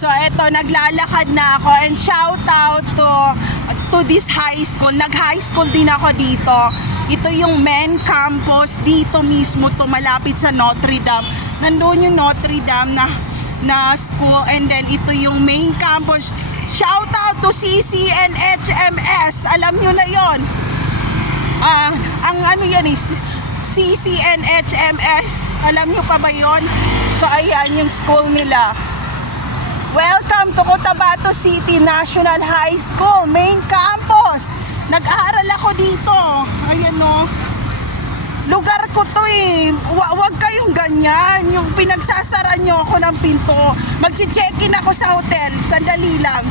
So eto, naglalakad na ako and shout out to this high school. Nag-high school din ako dito. Ito yung main campus dito mismo to, malapit sa Notre Dame. Nandoon yung Notre Dame na school, and then ito yung main campus. Shout out to CC and HMS. Alam nyo na yon. Ang ano yan is CC and HMS. Alam nyo pa ba yon? So ayan yung school nila. Welcome to Cotabato City National High School, main campus. Nag-aaral ako dito. Ayan o. Lugar ko to eh. Huwag kayong ganyan. Yung pinagsasara nyo ako ng pinto. Magsi-check-in ako sa hotel. Sandali lang.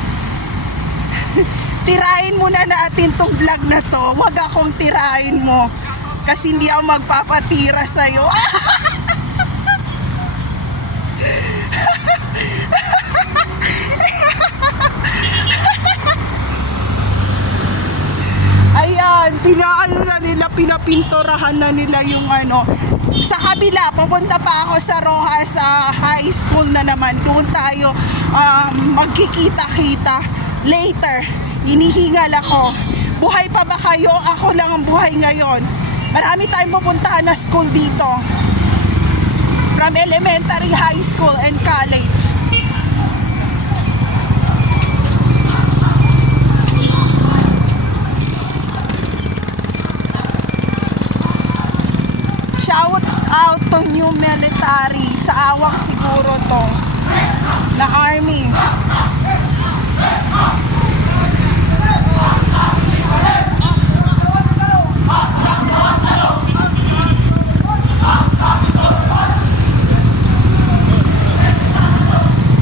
Tirahin muna natin tong vlog na to. Huwag akong tirahin mo. Kasi hindi ako magpapatira sa'yo. Ayan, pinapintorahan na nila yung ano. Sa kabila, pupunta pa ako sa Rojas High School na naman. Doon tayo magkikita-kita later. Hinihingal ako. Buhay pa ba kayo? Ako lang ang buhay ngayon. Marami tayong pupuntahan na school dito. From elementary, high school, and college. Shout out to new military. Sa awak siguro to. Na army.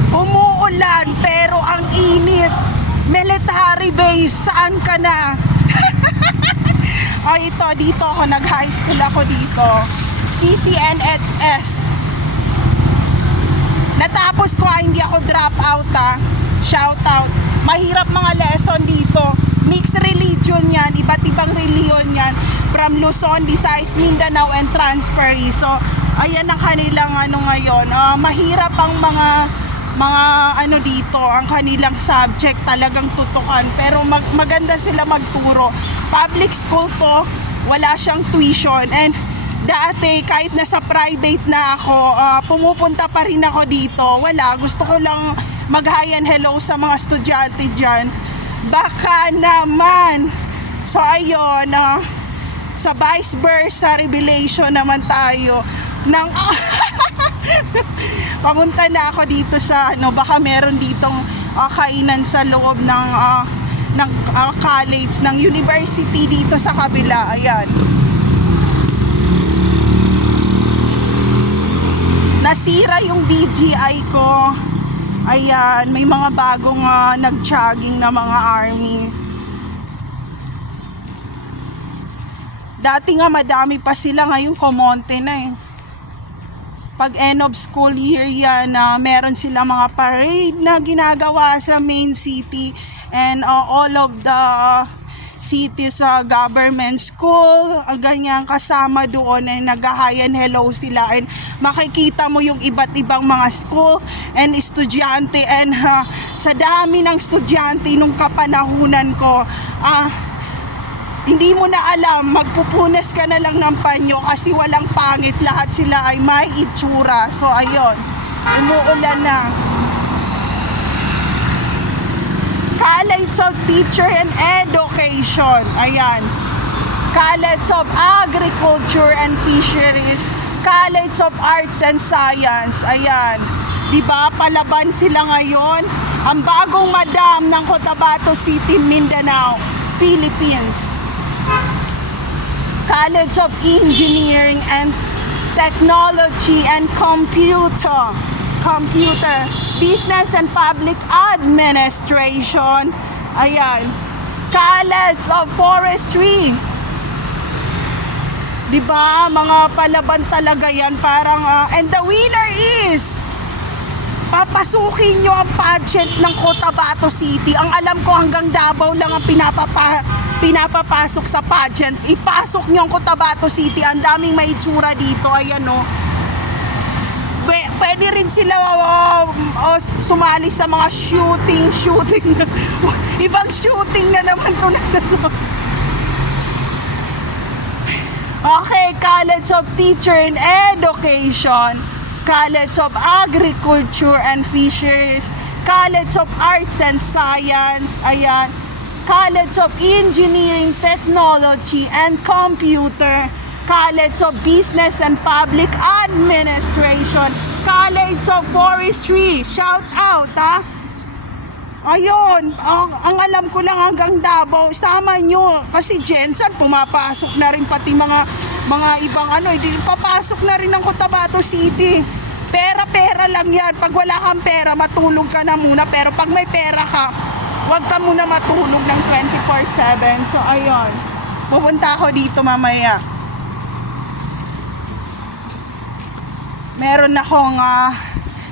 Umuulan pero ang init. Military base, saan ka na? Ay, ito, dito ako, nag-high school ako dito. CCNHS. Natapos ko, hindi ako drop out Shout out. Mahirap mga lesson dito. Mixed religion yan, iba't ibang religion yan. From Luzon, Visayas, Mindanao, and Transferee. So, ayan ang kanilang ano ngayon. Mahirap ang mga ano dito, ang kanilang subject talagang tutukan. Pero maganda sila magturo. Public school to, wala siyang tuition. And dati, kahit nasa private na ako, pumupunta pa rin ako dito. Wala, gusto ko lang mag-hi and hello sa mga estudyante dyan. Baka naman. So ayun, sa vice versa revelation naman tayo ng pamunta na ako dito sa ano, baka meron ditong kainan sa loob ng college, ng university dito sa kabila. Ayan. Nasira yung DJI ko. Ayan, may mga bagong nag-jogging na mga army. Dati nga madami pa sila, ngayon kumonte na eh. Pag end of school year yan, meron sila mga parade na ginagawa sa main city, and all of the cities government school, ganyan kasama doon, ay nag-hi and hello sila, and makikita mo yung iba't ibang mga school and estudyante, and sa dami ng estudyante nung kapanahunan ko, hindi mo na alam, magpupunas ka na lang ng panyo kasi walang pangit, lahat sila ay may itsura. So ayun, umuulan na. College of Teacher and Education. Ayan. College of Agriculture and Fisheries. College of Arts and Science. Ayan. Diba, palaban sila ngayon. Ang bagong madam ng Cotabato City, Mindanao, Philippines. College of Engineering and Technology and Computer. Business and Public Administration. Ayan. College of Forestry. Diba, mga palaban talaga yan. Parang, and the winner is, papasukin nyo ang pageant ng Cotabato City. Ang alam ko hanggang Davao lang ang pinapapasok sa pageant. Ipasok nyo ang Cotabato City. Ang daming may itsura dito. Ayan o. pwede rin sila sumali sa mga shooting na, ibang shooting na naman to nasa loob. Okay, College of Teacher and Education, College of Agriculture and Fisheries, College of Arts and Science, ayan, College of Engineering, Technology and Computer, College of Business and Public Administration, College of Forestry, shout out ha. Ayun, ang alam ko lang hanggang Davao, tama nyo, kasi Jensen pumapasok na rin pati mga ibang papasok na rin ng Cotabato City. Pera lang yan, pag wala kang pera, matulog ka na muna, pero pag may pera ka, huwag ka muna matulog ng 24/7. So ayun, pupunta ako dito mamaya. Meron akong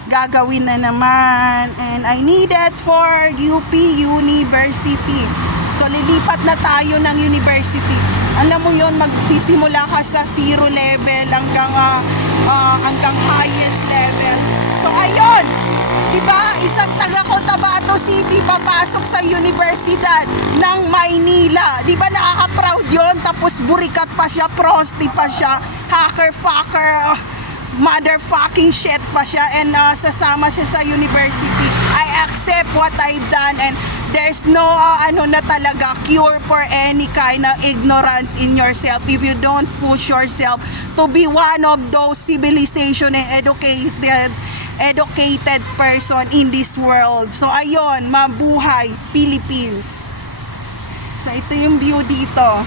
gagawin na naman and I need it for UP University. So lilipat na tayo ng university. Alam mo yon, magsisimula ka sa 0 level hanggang highest level. So ayun, diba, isang taga Cotabato City papasok sa Universidad ng Maynila. Diba nakaka-proud yon? Tapos burikat pa siya, prosti pa siya, hacker-fucker, motherfucking shit pa siya, and sasama siya sa university. I accept what I've done and there's no na talaga cure for any kind of ignorance in yourself if you don't push yourself to be one of those civilization and educated person in this world. So ayun, mabuhay Philippines. So ito yung view dito.